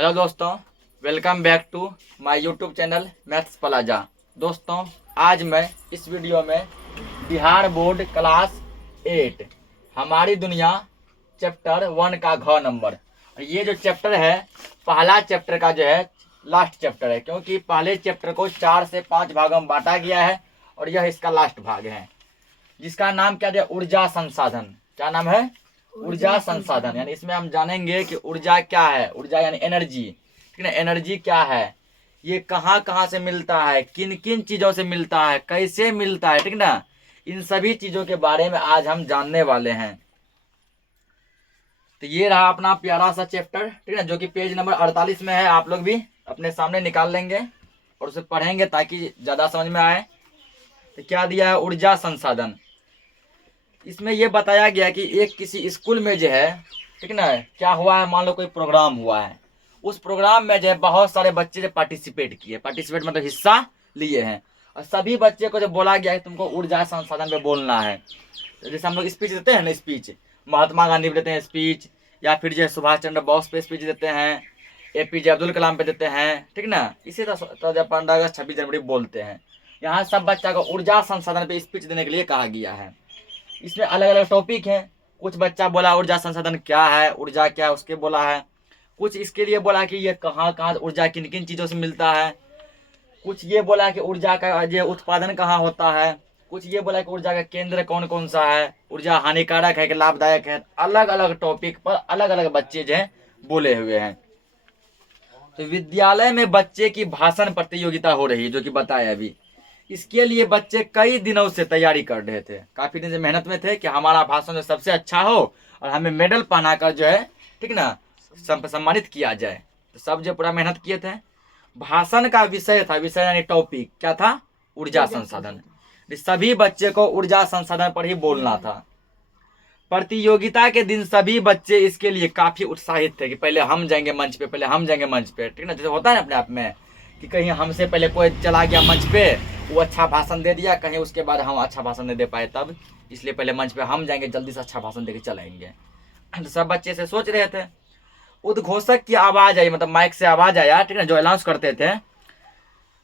Hello दोस्तों, welcome back to my YouTube channel maths plaza. दोस्तों, आज मैं इस वीडियो में बिहार बोर्ड क्लास 8 हमारी दुनिया चैप्टर 1 का घ नंबर, ये जो चैप्टर है पहला चैप्टर का जो है लास्ट चैप्टर है, क्योंकि पहले चैप्टर को 4 से 5 भागों में बांटा गया है और यह इसका लास्ट भाग है, जिसका नाम क्या है? ऊर्जा संसाधन। क्या नाम है? ऊर्जा संसाधन। यानी इसमें हम जानेंगे कि ऊर्जा क्या है। ऊर्जा यानी एनर्जी, ठीक है। एनर्जी क्या है, ये कहाँ कहाँ से मिलता है, किन किन चीजों से मिलता है, कैसे मिलता है, ठीक ना। इन सभी चीजों के बारे में आज हम जानने वाले हैं। तो ये रहा अपना प्यारा सा चैप्टर, ठीक है, जो कि पेज नंबर 48 में है। आप लोग भी अपने सामने निकाल लेंगे और उसे पढ़ेंगे ताकि ज्यादा समझ में आए। तो क्या दिया है? ऊर्जा संसाधन। इसमें यह बताया गया कि एक किसी स्कूल में जो है, ठीक ना, क्या हुआ है, मान लो कोई प्रोग्राम हुआ है। उस प्रोग्राम में जो है बहुत सारे बच्चे जो पार्टिसिपेट किए, पार्टिसिपेट मतलब हिस्सा लिए हैं, और सभी बच्चे को जो बोला गया है तुमको ऊर्जा संसाधन पे बोलना है। जैसे हम लोग स्पीच देते हैं ना, स्पीच महात्मा गांधी पे देते हैं स्पीच, या फिर जो है सुभाष चंद्र बोस पे स्पीच देते हैं, एपीजे अब्दुल कलाम पे देते हैं, ठीक ना। इसी तरह जब 15 अगस्त 26 जनवरी बोलते हैं, यहाँ सब बच्चा को ऊर्जा संसाधन पे स्पीच देने के लिए कहा गया है। इसमें अलग अलग टॉपिक हैं। कुछ बच्चा बोला ऊर्जा संसाधन क्या है, ऊर्जा क्या है उसके बोला है। कुछ इसके लिए बोला कि ये कहाँ कहाँ ऊर्जा किन किन चीज़ों से मिलता है। कुछ ये बोला कि ऊर्जा का ये उत्पादन कहाँ होता है। कुछ ये बोला कि ऊर्जा का केंद्र कौन कौन सा है, ऊर्जा हानिकारक है कि लाभदायक है। अलग अलग टॉपिक पर अलग अलग बच्चे जो है बोले हुए हैं। तो विद्यालय में बच्चे की भाषण प्रतियोगिता हो रही है, जो कि बताया अभी। इसके लिए बच्चे कई दिनों से तैयारी कर रहे थे, काफी दिन से मेहनत में थे कि हमारा भाषण जो सबसे अच्छा हो और हमें मेडल पहनाकर जो है, ठीक ना, सम्मानित किया जाए। तो सब जो पूरा मेहनत किए थे। भाषण का विषय था, विषय यानी टॉपिक क्या था? ऊर्जा संसाधन। सभी बच्चे को ऊर्जा संसाधन पर ही बोलना था। प्रतियोगिता के दिन सभी बच्चे इसके लिए काफी उत्साहित थे कि पहले हम जाएंगे मंच पे, पहले हम जाएंगे मंच पे, ठीक ना। जैसे होता है ना अपने आप में कि कहीं हमसे पहले कोई चला गया मंच पे, वो अच्छा भाषण दे दिया, कहीं उसके बाद हम अच्छा भाषण नहीं दे पाए, तब इसलिए पहले मंच पे हम जाएंगे, जल्दी से अच्छा भाषण देके चलाएंगे। तो सब बच्चे से सोच रहे थे। उद्घोषक की आवाज आई, मतलब माइक से आवाज आया, ठीक ना, जो अनाउंस करते थे।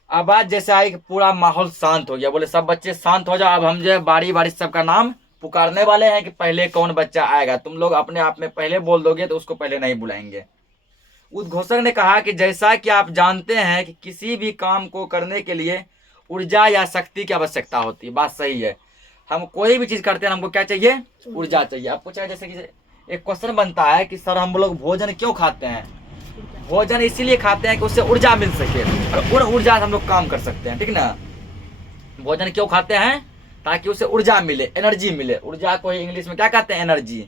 आवाज जैसे आई पूरा माहौल शांत हो गया। बोले सब बच्चे शांत हो जाओ, अब हम जो है बारी बारी सबका नाम पुकारने वाले हैं कि पहले कौन बच्चा आएगा। तुम लोग अपने आप में पहले बोल दोगे तो उसको पहले नहीं बुलाएंगे। उद्घोषक ने कहा कि जैसा कि आप जानते हैं कि किसी भी काम को करने के लिए ऊर्जा या शक्ति की आवश्यकता होती है। बात सही है। हम कोई भी चीज करते हैं हमको क्या चाहिए? ऊर्जा चाहिए। अब पूछा जैसे कि एक क्वेश्चन बनता है कि सर हम लोग भोजन क्यों खाते हैं? भोजन इसीलिए खाते हैं कि उससे ऊर्जा मिल सके और उन ऊर्जा से हम लोग काम कर सकते हैं, ठीक ना। भोजन क्यों खाते हैं? ताकि उसे ऊर्जा मिले, एनर्जी मिले। ऊर्जा को इंग्लिश में क्या कहते हैं? एनर्जी।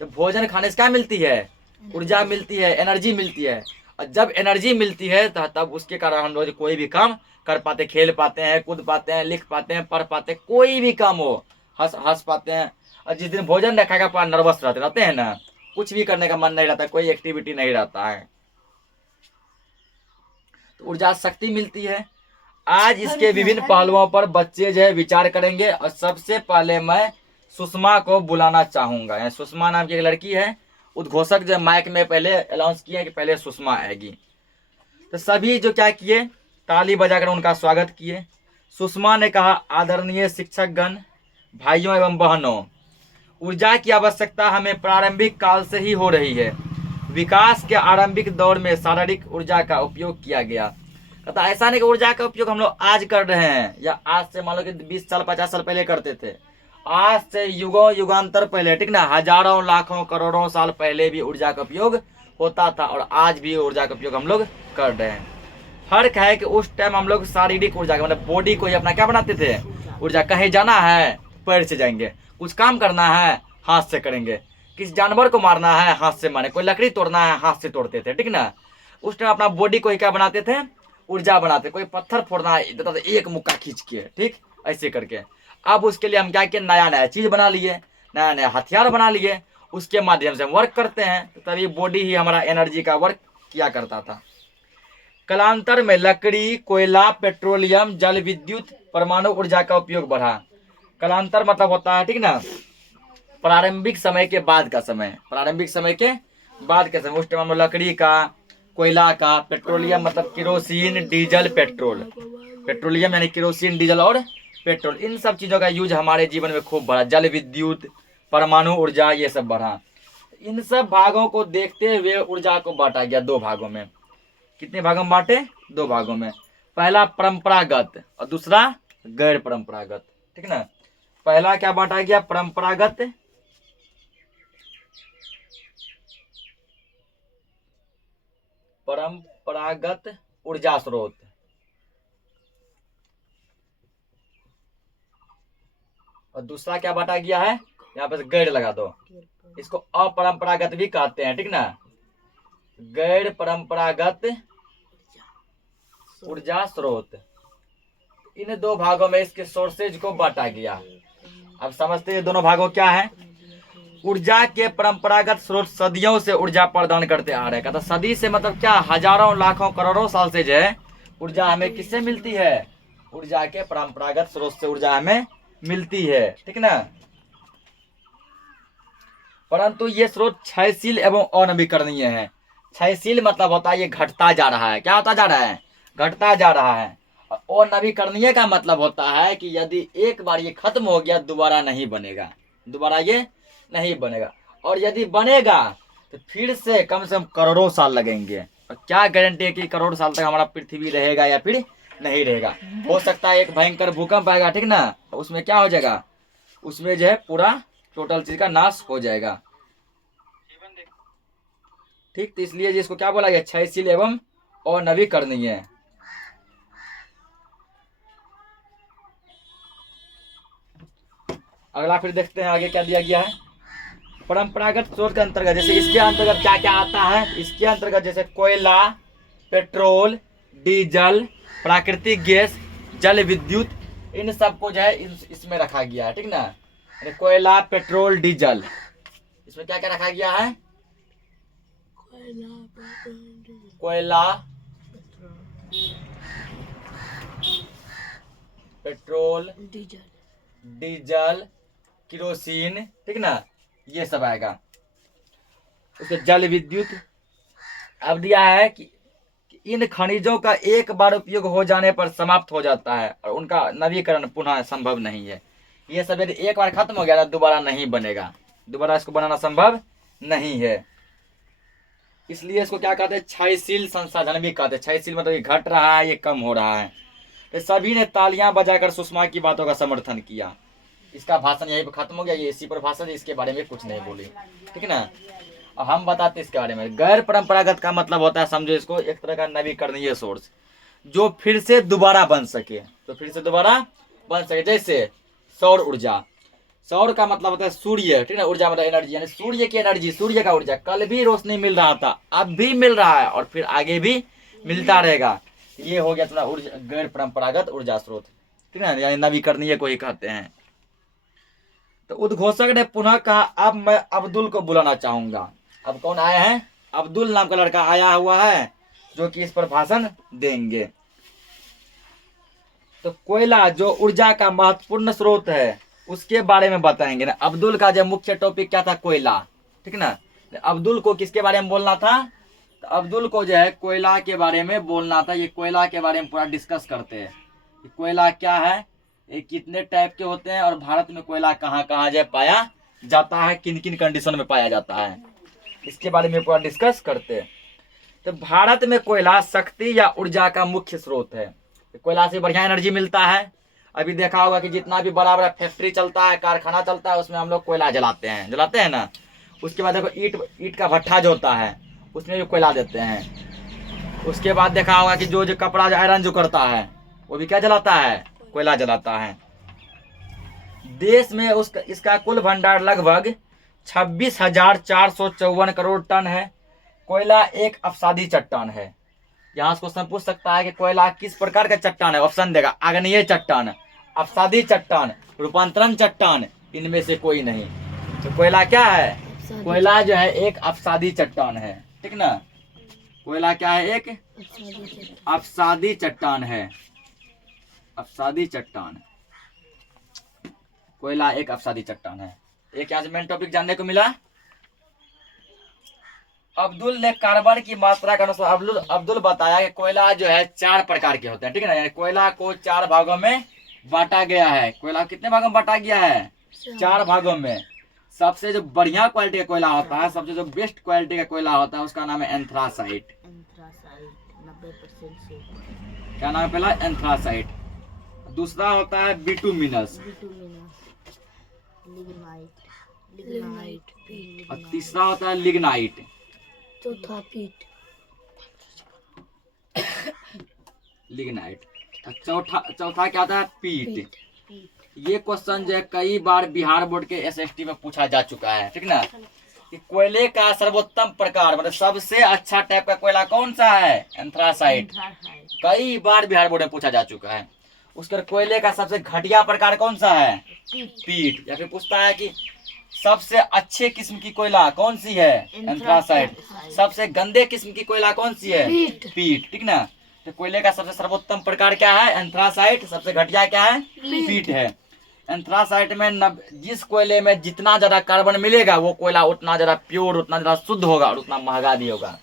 तो भोजन खाने से क्या मिलती है? ऊर्जा मिलती है, एनर्जी मिलती है। और जब एनर्जी मिलती है तो तब उसके कारण हम लोग कोई भी काम कर पाते, खेल पाते हैं, कूद पाते हैं, लिख पाते हैं, पढ़ पाते हैं, कोई भी काम हो, हंस पाते हैं। और जिस दिन भोजन नहीं खाएगा पूरा नर्वस रहते हैं ना, कुछ भी करने का मन नहीं रहता, कोई एक्टिविटी नहीं रहता है। तो ऊर्जा शक्ति मिलती है। आज इसके विभिन्न पहलुओं पर बच्चे जो है विचार करेंगे। और सबसे पहले मैं सुषमा को बुलाना चाहूंगा। सुषमा नाम की एक लड़की है। उद्घोषक जो माइक में पहले अनाउंस किए कि पहले सुषमा आएगी। तो सभी जो क्या किए, ताली बजाकर उनका स्वागत किए। सुषमा ने कहा, आदरणीय शिक्षकगण, भाइयों एवं बहनों, ऊर्जा की आवश्यकता हमें प्रारंभिक काल से ही हो रही है। विकास के आरंभिक दौर में शारीरिक ऊर्जा का उपयोग किया गया। तो ऐसा नहीं कि ऊर्जा का उपयोग हम लोग आज कर रहे हैं या आज से मान लो कि 20 साल 50 साल पहले करते थे। आज से युगों युगांतर पहले, ठीक ना, हजारों लाखों करोड़ों साल पहले भी ऊर्जा का उपयोग होता था और आज भी ऊर्जा का उपयोग हम लोग कर रहे हैं। फर्क है कि उस टाइम हम लोग शारीरिक ऊर्जा मतलब बॉडी को ही अपना क्या बनाते थे? ऊर्जा। कहीं जाना है पैर से जाएंगे, कुछ काम करना है हाथ से करेंगे, किस जानवर को मारना है हाथ से मारे, कोई लकड़ी तोड़ना है हाथ से तोड़ते थे, ठीक ना। उस टाइम अपना बॉडी को ही क्या बनाते थे? ऊर्जा बनाते। कोई पत्थर फोड़ना है तो एक मुक्का खींच के, ठीक ऐसे करके। अब उसके लिए हम क्या किए? नया नया चीज बना लिए, नया नया हथियार बना लिए, उसके माध्यम से हम वर्क करते हैं। तो तभी बॉडी ही हमारा एनर्जी का वर्क किया करता था। कालांतर में लकड़ी, कोयला, पेट्रोलियम, जल विद्युत, परमाणु ऊर्जा का उपयोग बढ़ा। कालांतर मतलब होता है, ठीक ना, प्रारंभिक समय के बाद का समय। प्रारंभिक समय के बाद का समय। उस टाइम हम लकड़ी का, कोयला का, पेट्रोलियम मतलब केरोसिन, डीजल, पेट्रोल। पेट्रोलियम यानी केरोसिन, डीजल और पेट्रोल, इन सब चीज़ों का यूज हमारे जीवन में खूब बढ़ा। जल विद्युत, परमाणु ऊर्जा, ये सब बढ़ा। इन सब भागों को देखते हुए ऊर्जा को बांटा गया दो भागों में। कितने भागों में बांटे? दो भागों में। पहला परंपरागत और दूसरा गैर परंपरागत, ठीक ना। पहला क्या बांटा गया? परंपरागत, परंपरागत ऊर्जा स्रोत, और दूसरा क्या बांटा गया है? यहाँ पे गैर लगा दो। इसको अपरंपरागत भी कहते हैं, ठीक ना। गैर परंपरागत ऊर्जा स्रोत, इन दो भागों में इसके सोर्सेज को बांटा गया। अब समझते हैं दोनों भागों क्या है। ऊर्जा के परंपरागत स्रोत सदियों से ऊर्जा प्रदान करते आ रहे हैं। कहता सदी से मतलब क्या? हजारों, लाखों, करोड़ों साल से जो है ऊर्जा हमें किससे मिलती है? ऊर्जा के परंपरागत स्रोत से ऊर्जा हमें मिलती है, ठीक ना। परंतु ये स्रोत क्षयशील एवं अनवीकरणीय है। क्षयशील मतलब होता है ये घटता जा रहा है। क्या होता जा रहा है? घटता जा रहा है। और अनवीकरणीय का मतलब होता है कि यदि एक बार ये खत्म हो गया दोबारा नहीं बनेगा, दोबारा ये नहीं बनेगा। और यदि बनेगा तो फिर से कम करोड़ों साल लगेंगे। और क्या गारंटी है कि करोड़ साल तक हमारा पृथ्वी रहेगा या फिर नहीं रहेगा? हो सकता है एक भयंकर भूकंप आएगा, ठीक ना, उसमें क्या हो जाएगा? उसमें जो है पूरा टोटल चीज का नाश हो जाएगा, ठीक। तो इसलिए जिसको क्या बोला गया? क्षयशील एवं अनवीकरणीय। अगला फिर देखते हैं आगे क्या दिया गया है। परंपरागत स्रोत के अंतर्गत जैसे इसके अंतर्गत क्या क्या आता है? इसके अंतर्गत जैसे कोयला, पेट्रोल, डीजल, प्राकृतिक गैस, जल विद्युत, इन सबको जो है इसमें रखा गया है, ठीक ना। कोयला, पेट्रोल, डीजल, इसमें क्या क्या रखा गया है? कोयला, पेट्रोल, डीजल, केरोसिन, ठीक ना, ये सब आएगा। उसके जल विद्युत। अब दिया है कि इन खनिजों का एक बार उपयोग हो जाने पर समाप्त हो जाता है और उनका नवीकरण पुनः संभव नहीं है। ये सब यदि एक बार खत्म हो गया तो दोबारा नहीं बनेगा, दोबारा इसको बनाना संभव नहीं है। इसलिए इसको क्या कहते हैं? क्षयशील संसाधन भी कहते हैं। क्षयशील मतलब ये घट रहा है, ये कम हो रहा है। तो सभी ने तालियां बजाकर सुषमा की बातों का समर्थन किया। इसका भाषण यहीं पर खत्म हो गया। ये इसी पर भाषण, इसके बारे में कुछ नहीं बोली, ठीक है ना। और हम बताते इसके बारे में। गैर परंपरागत का मतलब होता है, समझो इसको, एक तरह का नवीकरणीय सोर्स जो फिर से दोबारा बन सके, तो फिर से दोबारा बन सके। जैसे सौर ऊर्जा। सौर का मतलब होता है सूर्य, ठीक है। ऊर्जा मतलब एनर्जी, यानी सूर्य की एनर्जी, सूर्य का ऊर्जा। कल भी रोशनी मिल रहा था, अब भी मिल रहा है और फिर आगे भी मिलता रहेगा। ये हो गया थोड़ा ऊर्जा, गैर परंपरागत ऊर्जा स्रोत, ठीक है, यानी नवीकरणीय को ही कहते हैं। तो उद्घोषक ने पुनः कहा, अब मैं अब्दुल को बुलाना चाहूंगा। अब कौन आया है? अब्दुल नाम का लड़का आया हुआ है जो कि इस पर भाषण देंगे। तो कोयला जो ऊर्जा का महत्वपूर्ण स्रोत है उसके बारे में बताएंगे ना। अब्दुल का जो मुख्य टॉपिक क्या था? कोयला, ठीक ना। अब्दुल को किसके बारे में बोलना था? तो अब्दुल को जो है कोयला के बारे में बोलना था। ये कोयला के बारे में पूरा डिस्कस करते हैं। कोयला क्या है, ये कितने टाइप के होते हैं, और भारत में कोयला कहाँ कहाँ जो पाया जाता है, किन किन कंडीशन में पाया जाता है, इसके बारे में पूरा डिस्कस करते हैं। तो भारत में कोयला शक्ति या ऊर्जा का मुख्य स्रोत है। कोयला से बढ़िया एनर्जी मिलता है। अभी देखा होगा कि जितना भी बड़ा बड़ा फैक्ट्री चलता है, कारखाना चलता है, उसमें हम लोग कोयला जलाते हैं ना। उसके बाद देखो ईट का भट्ठा जो होता है उसमें भी कोयला देते हैं। उसके बाद देखा होगा कि जो कपड़ा जो आयरन जो करता है वो भी क्या जलाता है? कोयला जलाता है। देश में इसका कुल भंडार लगभग 26,454 करोड़ टन है। कोयला एक अवसादी चट्टान है। यहाँ से क्वेश्चन पूछ सकता है कि कोयला किस प्रकार का चट्टान है? ऑप्शन देगा, आग्नेय चट्टान, अवसादी चट्टान, रूपांतरण चट्टान, इनमें से कोई नहीं। तो कोयला क्या है? कोयला जो है एक अवसादी चट्टान है, ठीक ना। कोयला क्या है? एक अवसादी चट्टान है। अवसादी चट्टान, कोयला एक अवसादी चट्टान है। एक यहाँ से मेन टॉपिक जानने को मिला। अब्दुल ने कार्बन की मात्रा के अनुसार अब्दुल बताया कि कोयला जो है 4 प्रकार के होते हैं, ठीक है ना। यानी कोयला को 4 भागों में बांटा गया है। कोयला कितने भागों में बांटा गया है? 4 भागों में। सबसे जो बढ़िया क्वालिटी का कोयला होता है, सबसे जो बेस्ट क्वालिटी का कोयला होता है, उसका नाम है एंथ्रासाइट। 90% से क्या नाम है? पहला एंथ्रासाइट, दूसरा होता है बिटुमिनस, लिग्नाइट, और तीसरा होता है लिग्नाइट, चौथा पीट, लिग्नाइट, और चौथा क्या होता है? पीट। ये क्वेश्चन जो है कई बार बिहार बोर्ड के एसएसटी में पूछा जा चुका है, ठीक ना। कि कोयले का सर्वोत्तम प्रकार, मतलब सबसे अच्छा टाइप का कोयला कौन सा है? एंथ्रासाइट। कई बार बिहार बोर्ड में पूछा जा चुका है। उसके कोयले का सबसे घटिया प्रकार कौन सा है? पीट। या फिर पूछता है कि सबसे अच्छे किस्म की कोयला कौन सी है? एंथ्रासाइट। सबसे गंदे किस्म की कोयला कौन सी है? पीट, ठीक ना। तो कोयले का सबसे सर्वोत्तम प्रकार क्या है? एंथ्रासाइट। सबसे घटिया क्या है? पीट है। एंथ्रासाइट में जिस कोयले में जितना ज्यादा कार्बन मिलेगा वो कोयला उतना ज्यादा प्योर, उतना ज्यादा शुद्ध होगा और उतना महंगा भी होगा।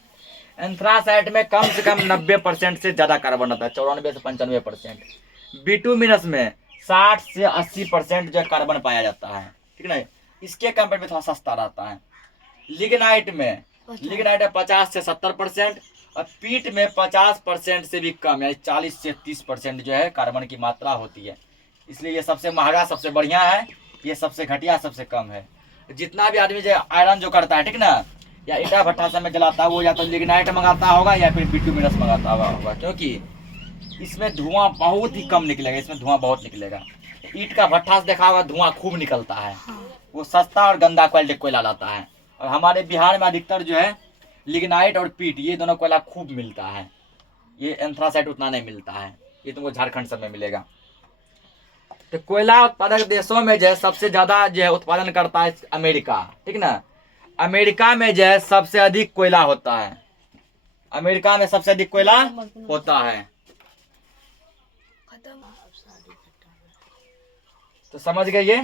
एंथ्रासाइट में कम से कम 90% से ज्यादा कार्बन होता है, 94 से 95%। बिटुमिनस में 60 से 80% जो कार्बन पाया जाता है, ठीक है ना। इसके कंपेयर में थोड़ा सस्ता रहता है। लिग्नाइट में 50 से 70%, और पीट में 50% से भी कम, यानी 40 से 30% जो है कार्बन की मात्रा होती है। इसलिए ये सबसे महंगा, सबसे बढ़िया है, ये सबसे घटिया, सबसे कम है। जितना भी आदमी जो आयरन जो करता है, ठीक ना, या ईटा भट्ठा सब में जलाता है, वो या तो लिग्नाइट मंगाता होगा या फिर बिटुमिनस मंगाता होगा, क्योंकि इसमें धुआं बहुत ही कम निकलेगा, इसमें धुआं बहुत निकलेगा। ईट का भट्ठा से देखा होगा धुआं खूब निकलता है, वो सस्ता और गंदा क्वालिटी कोयला लाता है। और हमारे बिहार में अधिकतर जो है लिग्नाइट और पीट, ये दोनों कोयला खूब मिलता है। ये एंथ्रासाइट उतना नहीं मिलता है, ये तुमको झारखंड सब में मिलेगा। तो कोयला उत्पादक देशों में जो है सबसे ज्यादा जो है उत्पादन करता है अमेरिका, ठीक ना। अमेरिका में जो है सबसे अधिक कोयला होता है, अमेरिका में सबसे अधिक कोयला होता है। तो समझ गए ये।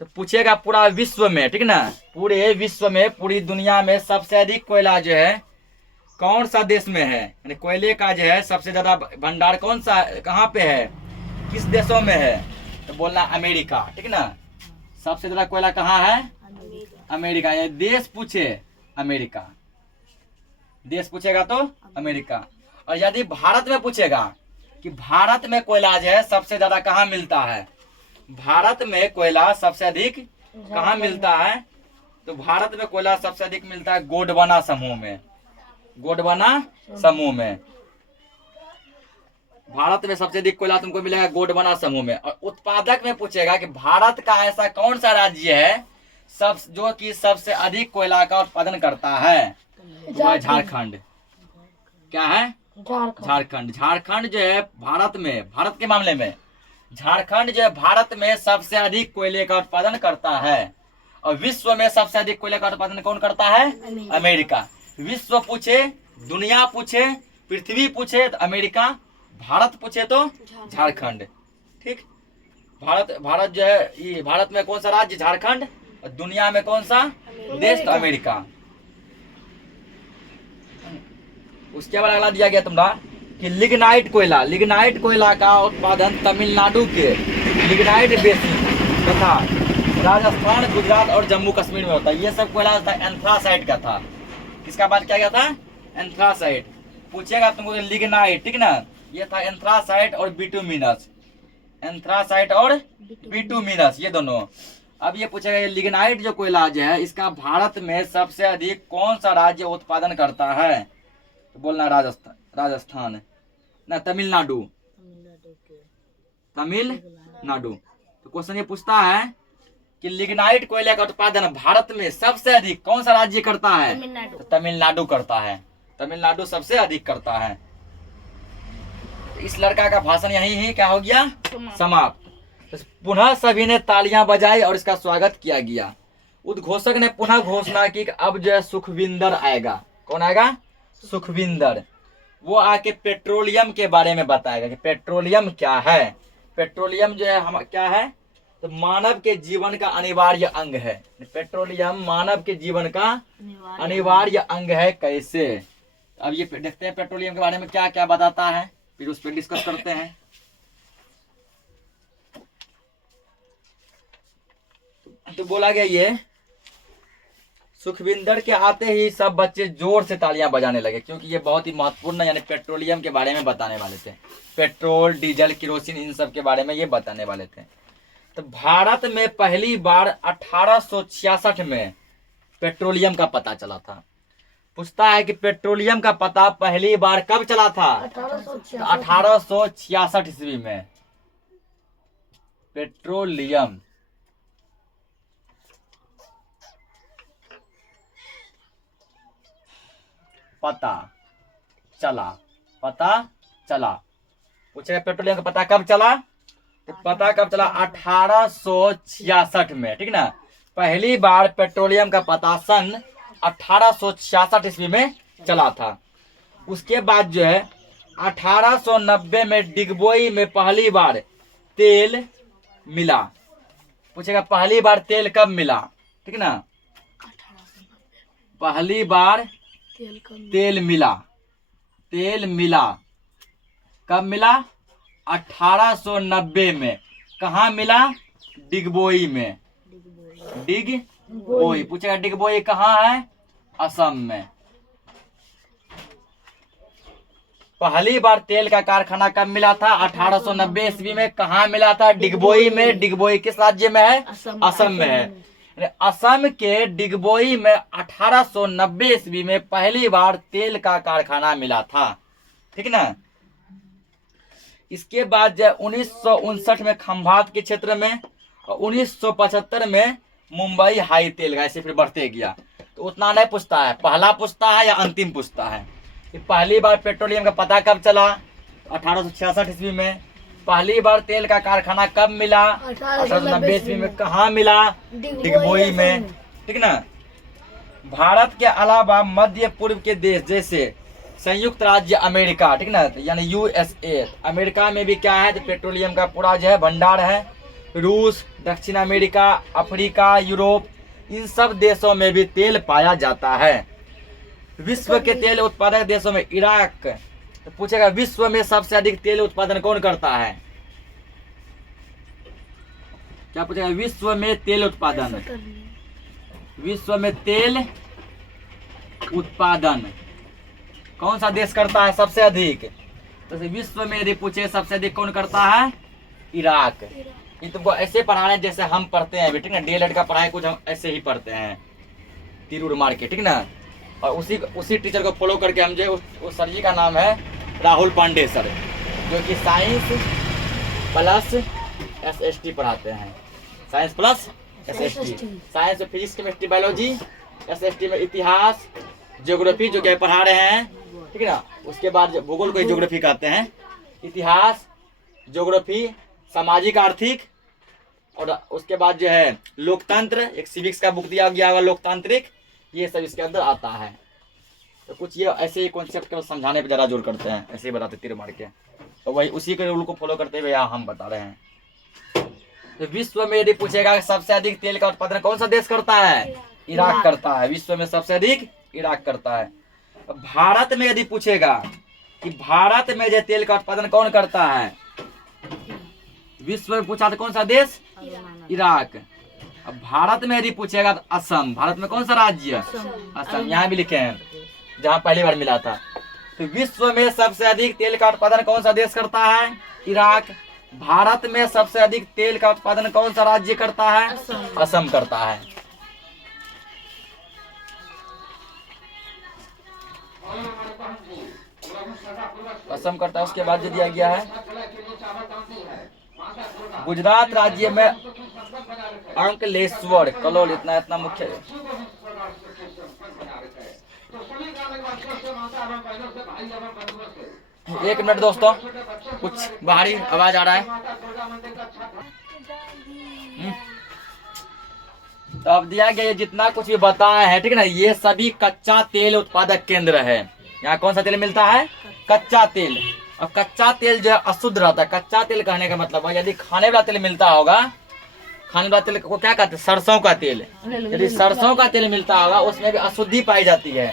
तो पूछेगा पूरा विश्व में, ठीक ना, पूरे विश्व में, पूरी दुनिया में सबसे अधिक कोयला जो है कौन सा देश में है? यानी कोयले का जो है सबसे ज्यादा भंडार कौन सा, कहाँ पे है, किस देशों में है? तो बोलना अमेरिका, ठीक ना। सबसे ज्यादा कोयला कहाँ है? अमेरिका। ये देश पूछे अमेरिका, देश पूछेगा तो अमेरिका। और यदि भारत में पूछेगा कि भारत में कोयला जो है सबसे ज्यादा कहाँ मिलता है, भारत में कोयला सबसे अधिक कहाँ मिलता है? तो भारत में कोयला सबसे अधिक मिलता है गोंडवाना समूह में, गोंडवाना समूह में। भारत में सबसे अधिक कोयला तुमको मिलेगा गोंडवाना समूह में। और उत्पादक में पूछेगा कि भारत का ऐसा कौन सा राज्य है जो कि सबसे अधिक कोयला का उत्पादन करता है? तो वह झारखंड। क्या है? झारखंड। झारखंड जो है भारत में, भारत के मामले में झारखंड जो है भारत में सबसे अधिक कोयले का उत्पादन करता है। और विश्व में सबसे अधिक कोयले का उत्पादन कौन करता है? अमेरिका। विश्व पूछे, दुनिया पूछे, पृथ्वी पूछे तो अमेरिका, भारत पूछे तो झारखंड, ठीक। भारत जो है, ये भारत में कौन सा राज्य? झारखंड। और दुनिया में कौन सा देश? तो अमेरिका। उसके बाद अगला दिया गया तुम्हारा कि लिग्नाइट कोयला, लिग्नाइट कोयला का उत्पादन तमिलनाडु के लिग्नाइट बेसिन तथा राजस्थान, गुजरात और जम्मू कश्मीर में होता है। ये सब कोयला था एंथ्रासाइट का था। किसका बात किया गया था? एंथ्रासाइट। पूछेगा तुमको लिग्नाइट, ठीक ना, ये था एंथ्रासाइट और बिटुमिनस, एंथ्रासाइट और बिटुमिनस ये दोनों। अब ये पूछेगा ये लिग्नाइट जो कोयला जो है इसका भारत में सबसे अधिक कौन सा राज्य उत्पादन करता है? तो बोलना राजस्थान ना तमिलनाडु, तमिलनाडु। तो क्वेश्चन ये पूछता है कि लिग्नाइट कोयले का उत्पादन भारत में सबसे अधिक कौन सा राज्य करता है? तो तमिलनाडु करता है, तमिलनाडु सबसे अधिक करता है। इस लड़का का भाषण यही ही क्या हो गया? समाप्त। पुनः सभी ने तालियां बजाई और इसका स्वागत किया गया। उद्घोषक ने पुनः घोषणा की कि अब जो है सुखविंदर आएगा। कौन आएगा? सुखविंदर। वो आके पेट्रोलियम के बारे में बताएगा कि पेट्रोलियम क्या है। पेट्रोलियम जो है हम क्या है? तो मानव के जीवन का अनिवार्य अंग है। पेट्रोलियम मानव के जीवन का अनिवार्य अंग है कैसे। अब ये देखते हैं पेट्रोलियम के बारे में क्या क्या बताता है, फिर उस पर डिस्कस करते हैं। तो बोला गया ये सुखविंदर के आते ही सब बच्चे जोर से तालियां बजाने लगे, क्योंकि ये बहुत ही महत्वपूर्ण यानी पेट्रोलियम के बारे में बताने वाले थे। पेट्रोल, डीजल, केरोसिन इन सब के बारे में ये बताने वाले थे। तो भारत में पहली बार 1866 में पेट्रोलियम का पता चला था। पूछता है कि पेट्रोलियम का पता पहली बार कब चला था? 1866 ईस्वी में पेट्रोलियम पता चला। पूछेगा पेट्रोलियम का पता कब चला, तो पता कब चला? 1866 में, ठीक ना। पहली बार पेट्रोलियम का पता सन 1866 ईस्वी में चला था। उसके बाद जो है 1890 में डिगबोई में पहली बार तेल मिला। पूछेगा पहली बार तेल कब मिला, ठीक ना। पहली बार तेल मिला कब मिला? 1890 में। कहाँ मिला? डिगबोई में। डिगबोई। पूछेगा डिगबोई कहाँ है? असम में। पहली बार तेल का कारखाना कब मिला था? 1890 ईस्वी में। कहाँ मिला था? डिगबोई में। डिगबोई किस राज्य में है? असम में है। असम के डिगबोई में 1890 ईस्वी में पहली बार तेल का कारखाना मिला था, ठीक ना। इसके बाद जो 1959 में खंभात के क्षेत्र में और 1975 में मुंबई हाई तेल का, ऐसे फिर बढ़ते गया। तो उतना नहीं पूछता है, पहला पूछता है या अंतिम पूछता है। कि पहली बार पेट्रोलियम का पता कब चला? 1866 ईस्वी में। पहली बार तेल का कारखाना कब मिला? 1890 ईस्वी में। कहाँ मिला? डिगबोई में, ठीक ना। भारत के अलावा मध्य पूर्व के देश जैसे संयुक्त राज्य अमेरिका, ठीक ना, यानी यूएसए, अमेरिका में भी क्या है? तो पेट्रोलियम का पूरा जो है भंडार है। रूस, दक्षिण अमेरिका, अफ्रीका, यूरोप, इन सब देशों में भी तेल पाया जाता है। विश्व के तेल उत्पादक देशों में इराक। तो पूछेगा विश्व में सबसे अधिक तेल उत्पादन कौन करता है? क्या पूछेगा? विश्व में तेल उत्पादन, विश्व में तेल उत्पादन कौन सा देश करता है सबसे अधिक? तो विश्व में यदि पूछे सबसे अधिक कौन करता है? इराक। ये तुमको ऐसे पढ़ा रहे हैं जैसे हम पढ़ते हैं, ठीक ना। डीएलएड का पढ़ाई कुछ हम ऐसे ही पढ़ते हैं, तीर मार के, ठीक ना। और उसी टीचर को फॉलो करके हम जो उस सर जी का नाम है राहुल पांडे सर, जो कि साइंस प्लस एसएसटी पढ़ाते हैं। साइंस प्लस एसएसटी, साइंस में फिजिक्स, केमिस्ट्री, बायोलॉजी, एसएसटी में इतिहास, ज्योग्राफी जो क्या पढ़ा रहे हैं, ठीक है ना। उसके बाद भूगोल को ज्योग्राफी कहते हैं। इतिहास, ज्योग्राफी, सामाजिक, आर्थिक, और उसके बाद जो है लोकतंत्र, एक सिविक्स का बुक दिया गया होगा लोकतांत्रिक, ये सब इसके अंदर आता है। तो कुछ ये ऐसे ही कॉन्सेप्ट को समझाने पे ज़्यादा जोर करते हैं, ऐसे ही बताते तीर मार के। तो वही उसी के रूल को फॉलो करते हुए यहाँ हम बता रहे हैं। तो विश्व में यदि पूछेगा सबसे अधिक तेल का उत्पादन कौन सा देश करता है? इराक करता है। विश्व में सबसे अधिक इराक करता है। भारत में यदि पूछेगा कि भारत में जो तेल का उत्पादन कौन करता है, विश्व में पूछा तो कौन सा देश? इराक। अब भारत में यदि पूछेगा तो असम। भारत में कौन सा राज्य? असम। यहाँ भी लिखे हैं जहाँ पहली बार मिला था। तो विश्व में सबसे अधिक तेल का उत्पादन कौन सा देश करता है? इराक। भारत में सबसे अधिक तेल का उत्पादन कौन सा राज्य करता है? असम करता है। असम करता है। उसके बाद जो दिया गया है गुजरात राज्य में अंकलेश्वर, कलोल, इतना मुख्य है। एक मिनट दोस्तों, कुछ बाहरी आवाज आ रहा है। तो अब दिया गया जितना कुछ भी बताया है, ठीक है ना, ये सभी कच्चा तेल उत्पादक केंद्र है। यहाँ कौन सा तेल मिलता है? कच्चा तेल। और कच्चा तेल जो है अशुद्ध रहता है। कच्चा तेल कहने का मतलब है यदि खाने वाला तेल मिलता होगा खाने वाला तेल को क्या कहते हैं? सरसों का तेल। यदि सरसों का तेल मिलता होगा उसमें भी अशुद्धि पाई जाती है।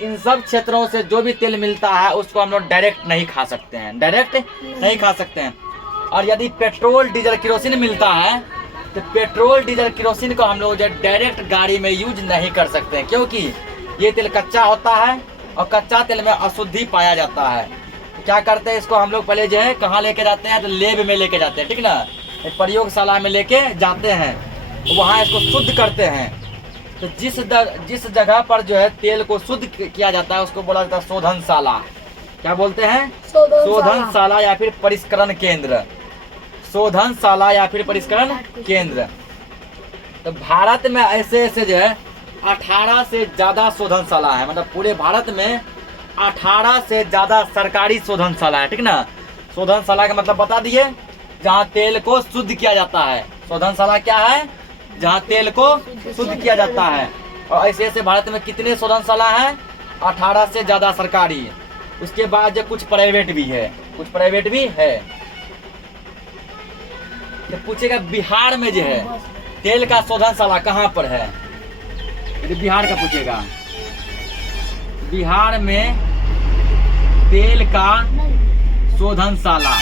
इन सब क्षेत्रों से जो भी तेल मिलता है उसको हम लोग डायरेक्ट नहीं खा सकते हैं, डायरेक्ट नहीं खा सकते हैं। और यदि पेट्रोल डीजल केरोसिन मिलता है तो पेट्रोल डीजल केरोसिन को हम लोग जो डायरेक्ट गाड़ी में यूज नहीं कर सकते हैं, क्योंकि ये तेल कच्चा होता है और कच्चा तेल में अशुद्धि पाया जाता है। तो क्या करते हैं, इसको हम लोग पहले जो है कहाँ लेके जाते हैं? तो लेब में लेके जाते हैं, ठीक ना, एक प्रयोगशाला में लेके जाते हैं, वहाँ इसको शुद्ध करते हैं। तो जिस जगह पर जो है तेल को शुद्ध किया जाता है उसको बोला जाता है शोधनशाला। क्या बोलते हैं? शोधनशाला या फिर परिष्करण केंद्र। शोधनशाला या फिर परिष्करण केंद्र। तो भारत में ऐसे जो है 18 से ज्यादा शोधनशाला है, मतलब पूरे भारत में 18 से ज्यादा सरकारी शोधनशाला है, ठीक ना। शोधनशाला का मतलब बता दिए, जहाँ तेल को शुद्ध किया जाता है। शोधनशाला क्या है? जहाँ तेल को शुद्ध किया जाता है। और ऐसे ऐसे भारत में कितने शोधनशाला है? 18 से ज्यादा सरकारी। उसके बाद जो कुछ प्राइवेट भी है, कुछ प्राइवेट भी है। तो पूछेगा बिहार में जो है तेल का शोधनशाला कहाँ पर है? यदि बिहार का पूछेगा, बिहार में तेल का शोधनशाला,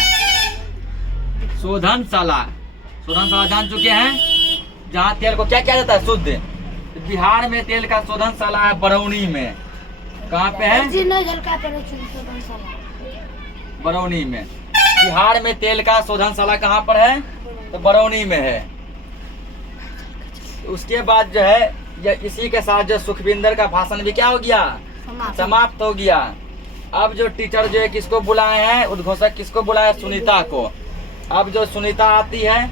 शोधनशाला जान चुके हैं जहाँ तेल को क्या किया जाता है? शुद्ध। बिहार में तेल का शोधनशाला है बरौनी में। कहाँ पे है? बरौनी में। बिहार में तेल का शोधनशाला कहाँ पर है? तो बरौनी में है। उसके बाद जो है इसी के साथ जो सुखविंदर का भाषण भी क्या हो गया? समाप्त हो गया। अब जो टीचर जो है किसको बुलाए हैं? उद्घोषक किसको बुलाए? सुनीता को। अब जो सुनीता आती है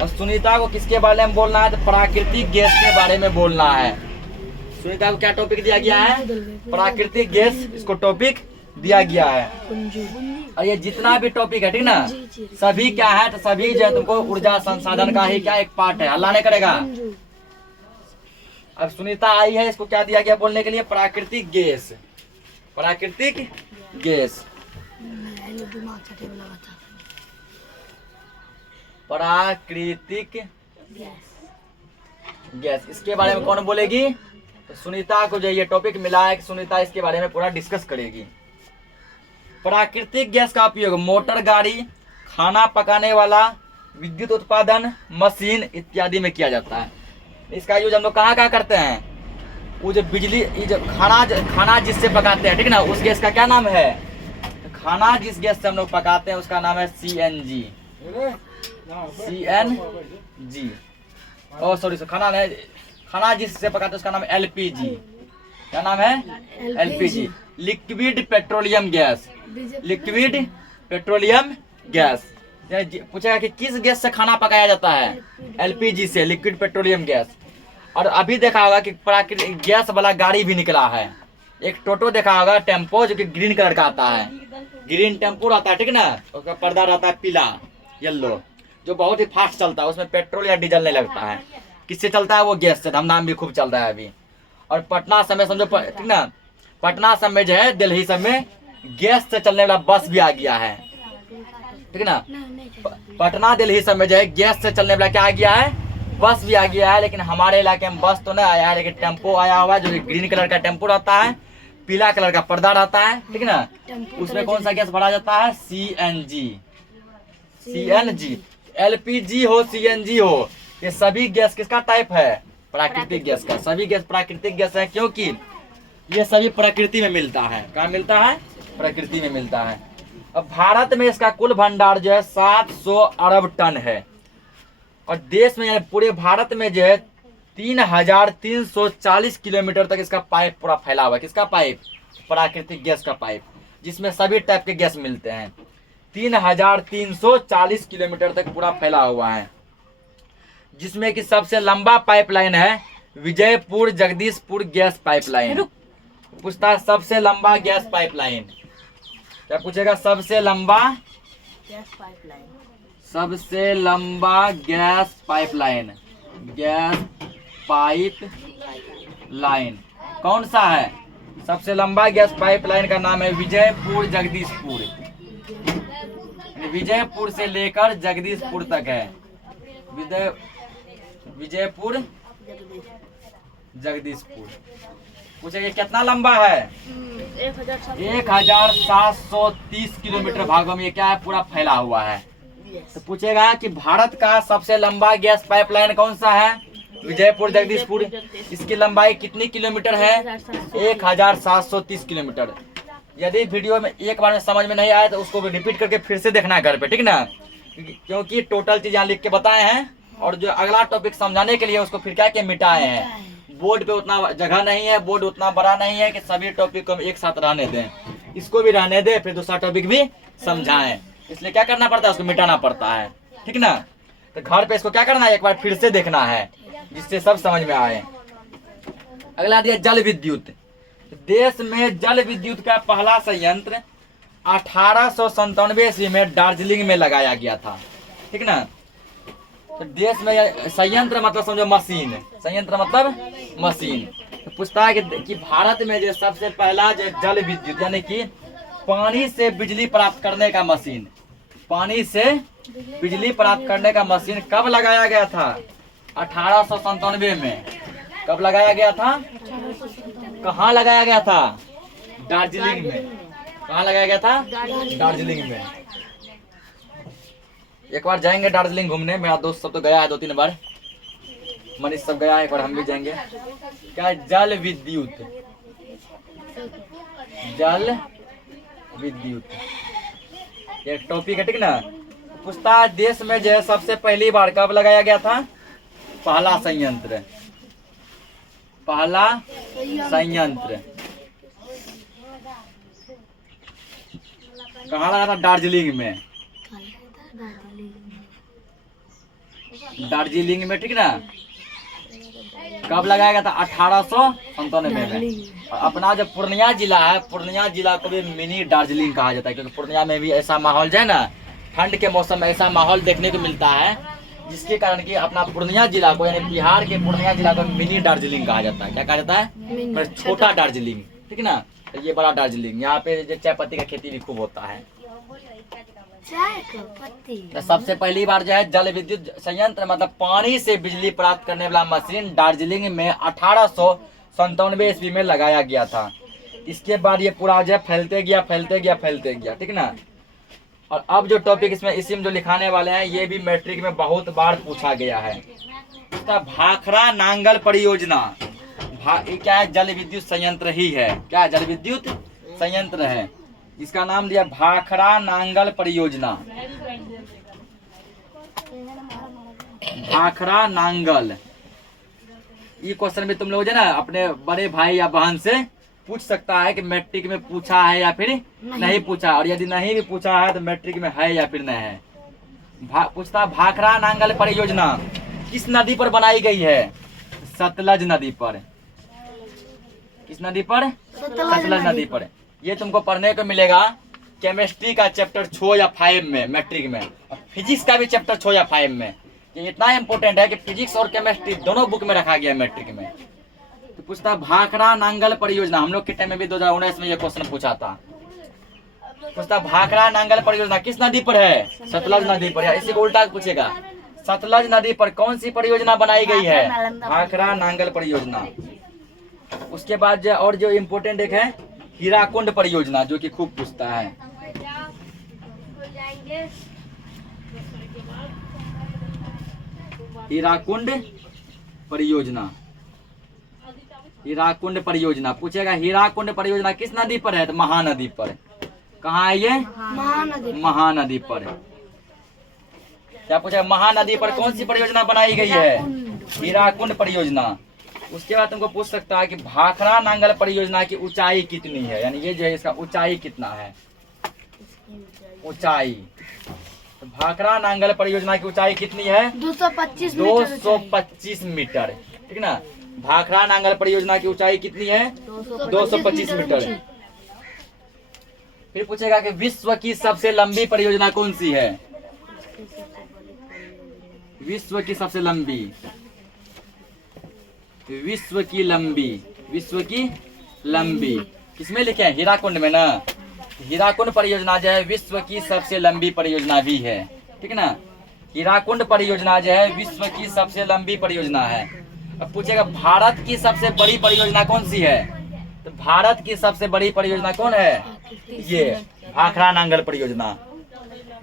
और सुनीता को किसके बारे में बोलना है? तो प्राकृतिक गैस के बारे में बोलना है। सुनीता को क्या टॉपिक दिया गया है? प्राकृतिक गैस, इसको टॉपिक दिया गया है। और ये जितना भी टॉपिक है, ठीक ना, सभी क्या है? तो सभी जो है तुमको ऊर्जा संसाधन का ही क्या एक पार्ट है, हल्ला नहीं करेगा। अब सुनीता आई है, इसको क्या दिया गया बोलने के लिए? प्राकृतिक गैस, प्राकृतिक गैस, प्राकृतिक गैस। इसके बारे में कौन बोलेगी? तो सुनीता को जो ये टॉपिक मिला है कि सुनीता इसके बारे में पूरा डिस्कस करेगी। प्राकृतिक गैस का उपयोग मोटर गाड़ी, खाना पकाने वाला, विद्युत उत्पादन, मशीन इत्यादि में किया जाता है। इसका यूज हम लोग कहाँ कहाँ करते हैं? वो जो बिजली, ये जो खाना जिससे पकाते हैं, ठीक ना, उस गैस का क्या नाम है? खाना जिस गैस से हम लोग पकाते हैं उसका नाम है CNG। CNG। ओ सॉरी, खाना जिससे पकाते हैं उसका नाम है LPG। क्या नाम है? LPG, liquid petroleum gas. Liquid petroleum gas. पूछेगा कि किस गैस से खाना पकाया जाता है? LPG से, लिक्विड पेट्रोलियम गैस। और अभी देखा होगा कि प्राकृतिक गैस वाला गाड़ी भी निकला है। एक टोटो देखा होगा, टेम्पो, जो कि ग्रीन कलर का आता है। ग्रीन टेम्पो रहता है, ठीक ना, उसका पर्दा रहता है पीला, येलो, जो बहुत ही फास्ट चलता है। उसमें पेट्रोल या डीजल नहीं लगता है। किससे चलता है? वो गैस से। धमनाम भी खूब चल रहा है अभी। और पटना समय समझो, ठीक ना, पटना समय जो है, दिल्ली समय गैस से चलने वाला बस भी आ गया है, ठीक ना। पटना दिल्ली समय जो है गैस से चलने वाला क्या आ गया है? बस भी आ गया है। लेकिन हमारे इलाके में बस तो नहीं आया है, लेकिन टेम्पो आया हुआ है, जो कि ग्रीन कलर का टेम्पो रहता है, पीला कलर का पर्दा रहता है, ठीक ना। उसमें कौन सा गैस भरा जाता है? CNG। CNG, LPG हो, CNG हो, ये सभी गैस किसका टाइप है? प्राकृतिक गैस का। सभी गैस प्राकृतिक गैस है, क्योंकि ये सभी प्रकृति में मिलता है। कहाँ मिलता है? प्रकृति में मिलता है। अब भारत में इसका कुल भंडार जो है 700 अरब टन है। और देश में, यानी पूरे भारत में जो है 3340 किलोमीटर तक इसका पाइप पूरा फैला हुआ है। किसका पाइप? प्राकृतिक गैस का पाइप, जिसमें सभी टाइप के गैस मिलते हैं। 3340 किलोमीटर तक पूरा फैला हुआ है, जिसमें कि सबसे लंबा पाइपलाइन है विजयपुर जगदीशपुर गैस पाइपलाइन। पूछता है सबसे लंबा गैस पाइपलाइन। क्या पूछेगा? सबसे लंबा गैस पाइपलाइन, सबसे लंबा गैस पाइपलाइन, गैस पाइपलाइन कौन सा है? सबसे लंबा गैस पाइपलाइन का नाम है विजयपुर जगदीशपुर। विजयपुर से लेकर जगदीशपुर तक है। विजयपुर जगदीश जगदीशपुर। पूछे ये कितना लंबा है? 1730 किलोमीटर भागों में ये क्या है, पूरा फैला हुआ है। तो पूछेगा कि भारत का सबसे लंबा गैस पाइपलाइन कौन सा है? विजयपुर जगदीशपुर। इसकी लंबाई कितनी किलोमीटर है? 1730 किलोमीटर। यदि वीडियो में एक बार में समझ में नहीं आया तो उसको रिपीट करके फिर से देखना है घर पे, ठीक ना, क्योंकि टोटल चीज यहाँ लिख के बताए हैं और जो अगला टॉपिक समझाने के लिए उसको फिर क्या के मिटाए हैं। बोर्ड पे उतना जगह नहीं है, बोर्ड उतना बड़ा नहीं है कि सभी टॉपिक को हम एक साथ रहने दें। इसको भी रहने दें, फिर दूसरा टॉपिक भी समझाएं, इसलिए क्या करना पड़ता है, उसको मिटाना पड़ता है, ठीक ना। तो घर पे इसको क्या करना है, एक बार फिर से देखना है जिससे सब समझ में आए। अगला दिया जल विद्युत। देश में जल विद्युत का पहला संयंत्र 1897 ईस्वी में दार्जिलिंग में लगाया गया था, ठीक ना। तो देश में संयंत्र मतलब समझो मशीन, संयंत्र मतलब मशीन। तो पूछता है कि भारत में जो सबसे पहला जो जल विद्युत यानी कि पानी से बिजली प्राप्त करने का मशीन, पानी से बिजली प्राप्त करने का मशीन कब लगाया गया था? 1897 में। कब लगाया गया था? कहाँ लगाया गया था? दार्जिलिंग में। कहाँ लगाया गया था? दार्जिलिंग में। एक बार जाएंगे दार्जिलिंग घूमने, मेरा दोस्त सब तो गया है 2-3 बार, मनीष सब गया है, एक बार हम भी जाएंगे। क्या? जल विद्युत, जल विद्युत एक टॉपिक है, ठीक ना। पूछता है देश में जो है सबसे पहली बार कब लगाया गया था? पहला संयंत्र, पहला संयंत्र कहाँ लगा था? दार्जिलिंग में। दार्जिलिंग में, ठीक ना। कब लगाया गया था? 1897 में। अपना जो पूर्णिया जिला है, पूर्णिया जिला को भी मिनी दार्जिलिंग कहा जाता है, क्योंकि पूर्णिया में भी ऐसा माहौल जो है ना, ठंड के मौसम में ऐसा माहौल देखने को मिलता है, जिसके कारण कि अपना पूर्णिया जिला को यानी बिहार के पूर्णिया जिला को मिनी दार्जिलिंग कहा जाता है। क्या कहा जाता है? छोटा दार्जिलिंग, ठीक ना। तो ये बड़ा दार्जिलिंग, यहाँ पे जो चाय पत्ती का खेती भी खूब होता है। तो सबसे पहली बार जो है जल विद्युत संयंत्र मतलब पानी से बिजली प्राप्त करने वाला मशीन दार्जिलिंग में 1897 ईस्वी में लगाया गया था। इसके बाद ये पूरा जो है फैलते गया, फैलते गया, फैलते गया, ठीक ना। और अब जो टॉपिक इसमें इसी में जो लिखाने वाले हैं, ये भी मैट्रिक में बहुत बार पूछा गया है। इसका भाखड़ा नांगल परियोजना, ये क्या है? जल विद्युत संयंत्र ही है। क्या है? जल विद्युत संयंत्र है। इसका नाम दिया भाखड़ा नांगल परियोजना। भाखड़ा नांगल, ये क्वेश्चन भी तुम लोग जो है ना अपने बड़े भाई या बहन से पूछ सकता है कि मैट्रिक में पूछा है या फिर नहीं पूछा, और यदि नहीं भी पूछा है तो मैट्रिक में है या फिर नहीं है। पूछता भाखड़ा नांगल परियोजना किस नदी पर बनाई गई है? सतलज नदी पर। किस नदी पर? सतलज नदी पर। ये तुमको पढ़ने को मिलेगा केमिस्ट्री का चैप्टर 6 या 5 में मैट्रिक में, और फिजिक्स का भी चैप्टर 6 या 5 में। ये इतना इम्पोर्टेंट है कि फिजिक्स और केमिस्ट्री दोनों बुक में रखा गया मैट्रिक में। तो पूछता भाखड़ा नांगल परियोजना, हम लोग के टाइम में भी 2019 में ये क्वेश्चन पूछा था। पूछता भाखड़ा नांगल परियोजना किस नदी पर है? सतलज नदी पर है। इसी को उल्टा पूछेगा, सतलज नदी पर कौन सी परियोजना बनाई गई है? भाखड़ा नांगल परियोजना। उसके बाद जो और जो इम्पोर्टेंट एक है हीराकुंड परियोजना, जो कि खूब पूछता है। हीराकुंड परियोजना, हीराकुंड परियोजना पूछेगा। हीराकुंड परियोजना किस नदी पर है? तो महानदी पर। कहाँ है ये? महानदी पर। क्या पूछा? महानदी पर कौन सी परियोजना बनाई गई है? हीराकुंड परियोजना। उसके बाद तुमको पूछ सकता है कि भाखड़ा नांगल परियोजना की ऊंचाई कितनी है, यानी ये जो है इसका ऊंचाई कितना है? ऊंचाई, तो भाखड़ा नांगल परियोजना की ऊंचाई कितनी है? 225 मीटर, ठीक ना। भाखड़ा नांगल परियोजना की ऊंचाई कितनी है? 225 मीटर। फिर पूछेगा कि विश्व की सबसे लंबी परियोजना कौन सी है? विश्व की सबसे लंबी, विश्व की लंबी, विश्व की लंबी किसमें लिखे हैं? हीराकुंड में ना। हीराकुंड परियोजना जो है विश्व की सबसे लंबी परियोजना भी है, ठीक ना। हीराकुंड परियोजना जो है विश्व की सबसे लंबी परियोजना है। अब पूछेगा भारत की सबसे बड़ी परियोजना कौन सी है, तो भारत की सबसे बड़ी परियोजना कौन है, ये भाखड़ा नांगल परियोजना।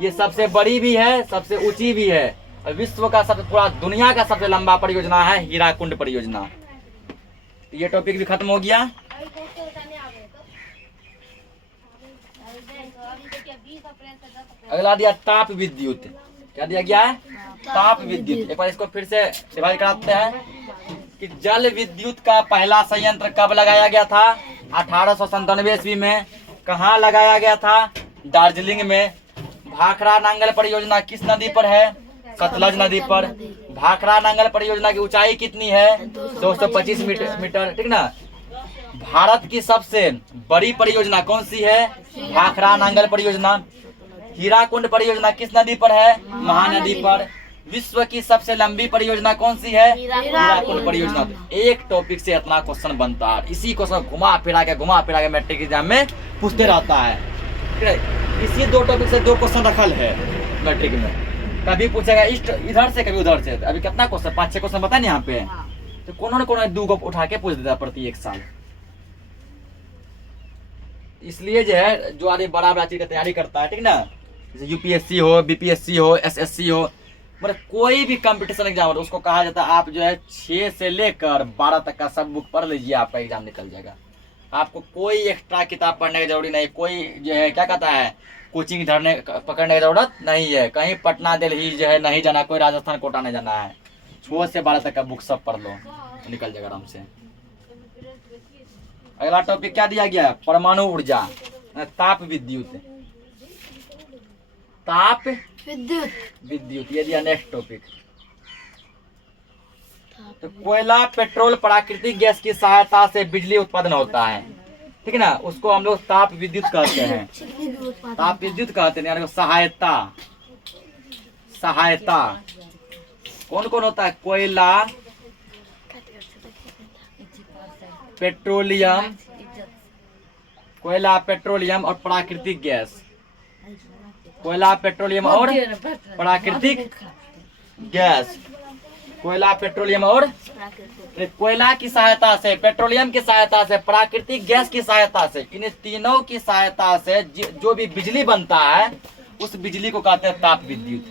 ये सबसे बड़ी भी है, सबसे ऊंची भी है, और विश्व का सबसे, पूरा दुनिया का सबसे लंबा परियोजना है हीराकुंड परियोजना। ये टॉपिक भी खत्म हो गया। अगला दिया ताप विद्युत। क्या दिया गया है, ताप विद्युत। एक बार इसको फिर से डिवाइड कराते हैं कि जल विद्युत का पहला संयंत्र कब लगाया गया था, 1897 ईस्वी में। कहाँ लगाया गया था, दार्जिलिंग में। भाखड़ा नांगल परियोजना किस नदी पर है, सतलज नदी पर। भाखड़ा नांगल परियोजना की ऊंचाई कितनी है, 225 मीटर, ठीक ना। भारत की सबसे बड़ी परियोजना कौन सी है, भाखड़ा नांगल परियोजना। हीराकुंड परियोजना किस नदी पर है, महानदी पर। विश्व की सबसे लंबी परियोजना कौन सी है, हीराकुंड परियोजना। एक टॉपिक से इतना क्वेश्चन बनता है, इसी को सब घुमा फिरा के मैट्रिक एग्जाम में पूछते रहता है। ठीक है, इसी दो टॉपिक से 2 क्वेश्चन रखल है मैट्रिक में। कभी पूछेगा इधर से, कभी उधर से। अभी कितना क्वेश्चन, 5-6 क्वेश्चन बताए ना यहाँ पे, तो कोनो न कोनो 2 उठा के पूछ देता प्रति एक साल। इसलिए जो है, जो आदमी बड़ा चीज की तैयारी करता है, ठीक ना, जैसे यूपीएससी हो, बीपीएससी हो, एसएससी हो, मतलब कोई भी कंपटीशन एग्जाम हो, उसको कहा जाता है आप जो है 6 से लेकर 12 तक का सब बुक पढ़ लीजिए, आपका एग्जाम निकल जाएगा। आपको कोई एक्स्ट्रा किताब पढ़ने की जरूरी नहीं, कोई जो है क्या कहता है कोचिंग पकड़ने की जरूरत नहीं है। कहीं पटना दिल्ली जो है नहीं जाना, कोई राजस्थान कोटा नहीं जाना है। 6 से 12 तक का बुक सब पढ़ लो, निकल जाएगा आराम से। अगला टॉपिक क्या दिया गया है, परमाणु ऊर्जा, ताप विद्युत। ताप विद्युत ये दिया नेक्स्ट टॉपिक। तो कोयला, पेट्रोल, प्राकृतिक गैस की सहायता से बिजली उत्पादन होता है, ठीक है ना, उसको हम लोग ताप विद्युत कहते हैं। ताप विद्युत कहते हैं, यानी सहायता कौन कौन होता है, कोयला, पेट्रोलियम, कोयला, पेट्रोलियम और प्राकृतिक गैस। कोयला, पेट्रोलियम और प्राकृतिक गैस। कोयला, पेट्रोलियम और कोयला की सहायता से, पेट्रोलियम की सहायता से, प्राकृतिक गैस की सहायता से, इन तीनों की सहायता से जो भी बिजली बनता है, उस बिजली को कहते हैं ताप विद्युत।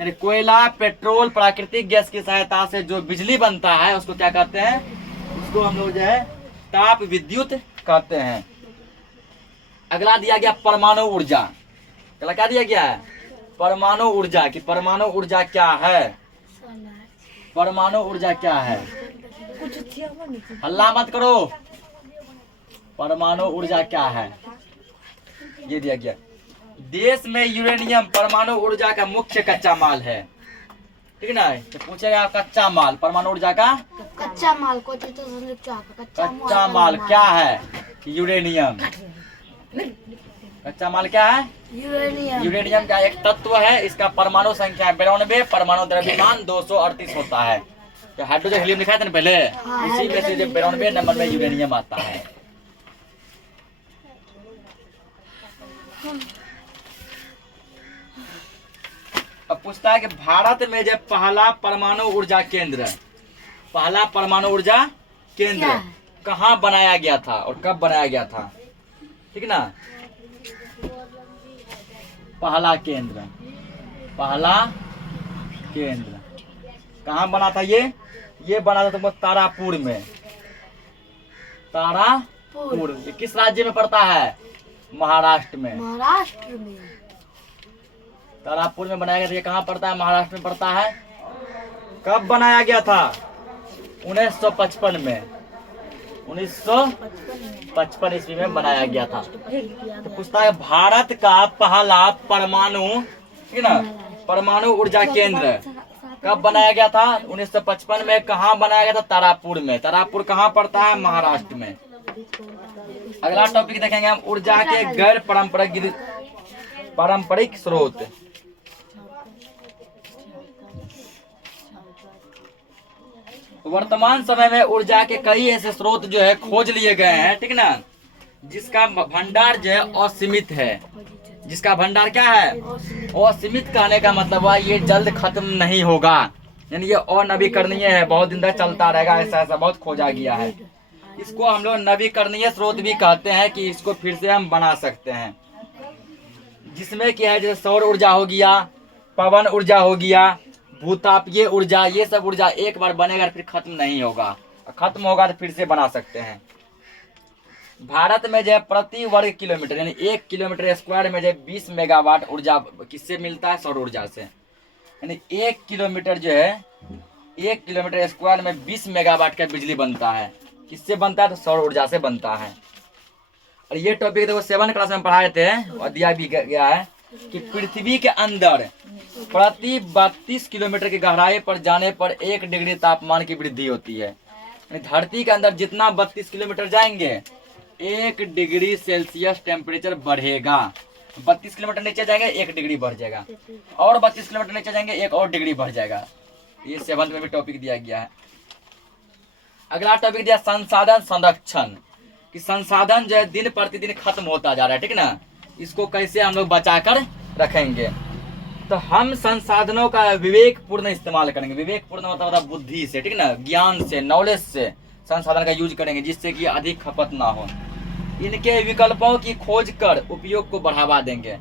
यानी कोयला, पेट्रोल, प्राकृतिक गैस की सहायता से जो बिजली बनता है, उसको क्या कहते हैं, उसको हम लोग जो है ताप विद्युत कहते हैं। अगला दिया गया परमाणु ऊर्जा। अगला क्या दिया गया है, परमाणु ऊर्जा। की परमाणु ऊर्जा क्या है, परमाणु ऊर्जा क्या है, हल्ला मत करो। परमाणु ऊर्जा क्या है, ये दिया गया। देश में यूरेनियम परमाणु ऊर्जा का मुख्य कच्चा माल है, ठीक है ना। तो पूछेगा कच्चा माल, परमाणु ऊर्जा का कच्चा माल को कच्चा माल क्या है, यूरेनियम। कच्चा माल क्या है, यूरेनियम का एक तत्व है, इसका परमाणु संख्या 92, परमाणु द्रव्यमान 238 होता है। तो हाइड्रोजन हीलियम लिखा था ना पहले, इसी में से 92 नंबर में यूरेनियम आता है। अब पूछता है कि भारत में जब पहला परमाणु ऊर्जा केंद्र, पहला परमाणु ऊर्जा केंद्र कहाँ बनाया गया था और कब बनाया गया था, ठीक ना। पहला केंद्र कहाँ बना था, ये बना था तुमको तारापुर में। तारापुर ये किस राज्य में पड़ता है, महाराष्ट्र में। तारापुर में बनाया गया था। ये कहाँ पड़ता है, महाराष्ट्र में पड़ता है। कब बनाया गया था, 1955 में, 1955 ईस्वी में बनाया गया था। तो पूछता है भारत का पहला परमाणु, ठीक ना, परमाणु ऊर्जा केंद्र कब बनाया गया था, 1955 में। कहाँ बनाया गया था, तारापुर में। तारापुर कहाँ पड़ता है, महाराष्ट्र में। अगला टॉपिक देखेंगे हम, ऊर्जा के गैर पारंपरिक स्रोत। वर्तमान समय में ऊर्जा के कई ऐसे स्रोत जो है खोज लिए गए हैं, ठीक ना, जिसका भंडार जो है असीमित है, जिसका भंडार क्या है, असीमित। कहने का मतलब हुआ ये जल्द खत्म नहीं होगा, यानी ये अनवीकरणीय है, बहुत दिन तक चलता रहेगा। ऐसा ऐसा बहुत खोजा गया है। इसको हम लोग नवीकरणीय स्रोत भी कहते हैं कि इसको फिर से हम बना सकते हैं, जिसमें क्या है जैसे सौर ऊर्जा हो गया, पवन ऊर्जा हो गया, भूतापीय ऊर्जा, ये सब ऊर्जा एक बार बनेगा फिर खत्म नहीं होगा, खत्म होगा तो फिर से बना सकते हैं। भारत में जो है प्रति वर्ग किलोमीटर यानी 1 किलोमीटर स्क्वायर में जो 20 मेगावाट ऊर्जा किससे मिलता है, सौर ऊर्जा से। यानी 1 किलोमीटर जो है 1 किलोमीटर स्क्वायर में 20 मेगावाट का बिजली बनता है। किससे बनता है, तो सौर ऊर्जा से बनता है। और ये टॉपिक देखो 7 क्लास में पढ़ाए थे और दिया भी गया है कि पृथ्वी के अंदर प्रति 32 किलोमीटर की गहराई पर जाने पर 1 डिग्री तापमान की वृद्धि होती है। यानी धरती के अंदर जितना 32 किलोमीटर जाएंगे 1 डिग्री सेल्सियस टेम्परेचर बढ़ेगा। 32 किलोमीटर नीचे जाएंगे 1 डिग्री बढ़ जाएगा, और 32 किलोमीटर नीचे जाएंगे 1 और डिग्री बढ़ जाएगा। ये 7 में भी टॉपिक दिया गया है। अगला टॉपिक दिया संसाधन संरक्षण, कि संसाधन जो है दिन प्रतिदिन खत्म होता जा रहा है, ठीक ना, इसको कैसे हम लोग बचा कर रखेंगे। तो हम संसाधनों का विवेक पूर्ण इस्तेमाल करेंगे। विवेक पूर्ण मतलब बुद्धि से, ठीक ना, ज्ञान से, नॉलेज से संसाधन का यूज करेंगे, जिससे कि अधिक खपत ना हो। इनके विकल्पों की खोज कर उपयोग को बढ़ावा देंगे।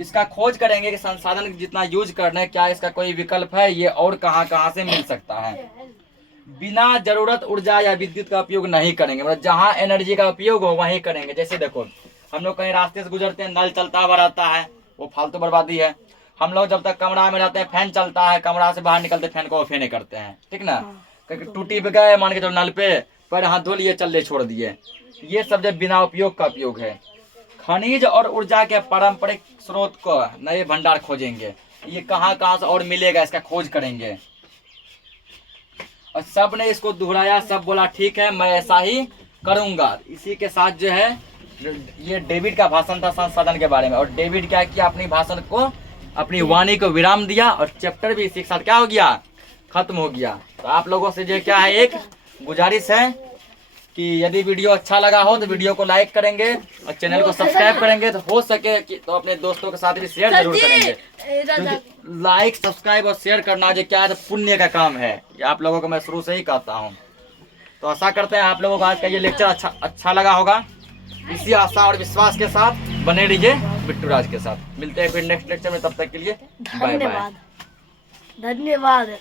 इसका खोज करेंगे कि संसाधन जितना यूज करना है क्या इसका कोई विकल्प है, ये और कहाँ कहाँ से मिल सकता है। बिना जरूरत ऊर्जा या विद्युत का उपयोग नहीं करेंगे, मतलब जहाँ एनर्जी का उपयोग हो वहीं करेंगे। जैसे देखो हम लोग कहीं रास्ते से गुजरते हैं, नल चलता हुआ रहता है, वो फालतू बर्बादी है। हम लोग जब तक कमरा में रहते हैं फैन चलता है, कमरा से बाहर निकलते फैन को ऑफ नहीं करते हैं, ठीक ना। क्योंकि टूटी पे गए, मान के चलो नल पे पैर हाथ धो लिए, चल छोड़ दिए। ये सब जब बिना उपयोग का उपयोग है। खनिज और ऊर्जा के पारंपरिक स्रोत को नए भंडार खोजेंगे, ये कहाँ कहाँ से और मिलेगा इसका खोज करेंगे। और सब ने इसको दोहराया, सब बोला ठीक है मैं ऐसा ही करूंगा। इसी के साथ जो है ये डेविड का भाषण था संसाधन के बारे में, और डेविड क्या किया, अपनी भाषण को, अपनी वाणी को विराम दिया, और चैप्टर भी इसी के साथ क्या हो गया, खत्म हो गया। तो आप लोगों से जो क्या है एक गुजारिश है कि यदि वीडियो अच्छा लगा हो तो वीडियो को लाइक करेंगे और चैनल को सब्सक्राइब करेंगे, तो हो सके कि तो अपने दोस्तों के साथ भी शेयर जरूर करेंगे, क्योंकि लाइक सब्सक्राइब और शेयर करना जो क्या है तो पुण्य का काम है। ये आप लोगों को मैं शुरू से ही कहता हूँ। तो आशा करते हैं आप लोगों को आज का ये लेक्चर अच्छा लगा होगा। इसी आशा और विश्वास के साथ बने रहिए बिट्टू राज के साथ। मिलते हैं फिर नेक्स्ट लेक्चर में, तब तक के लिए बाय बाय। धन्यवाद।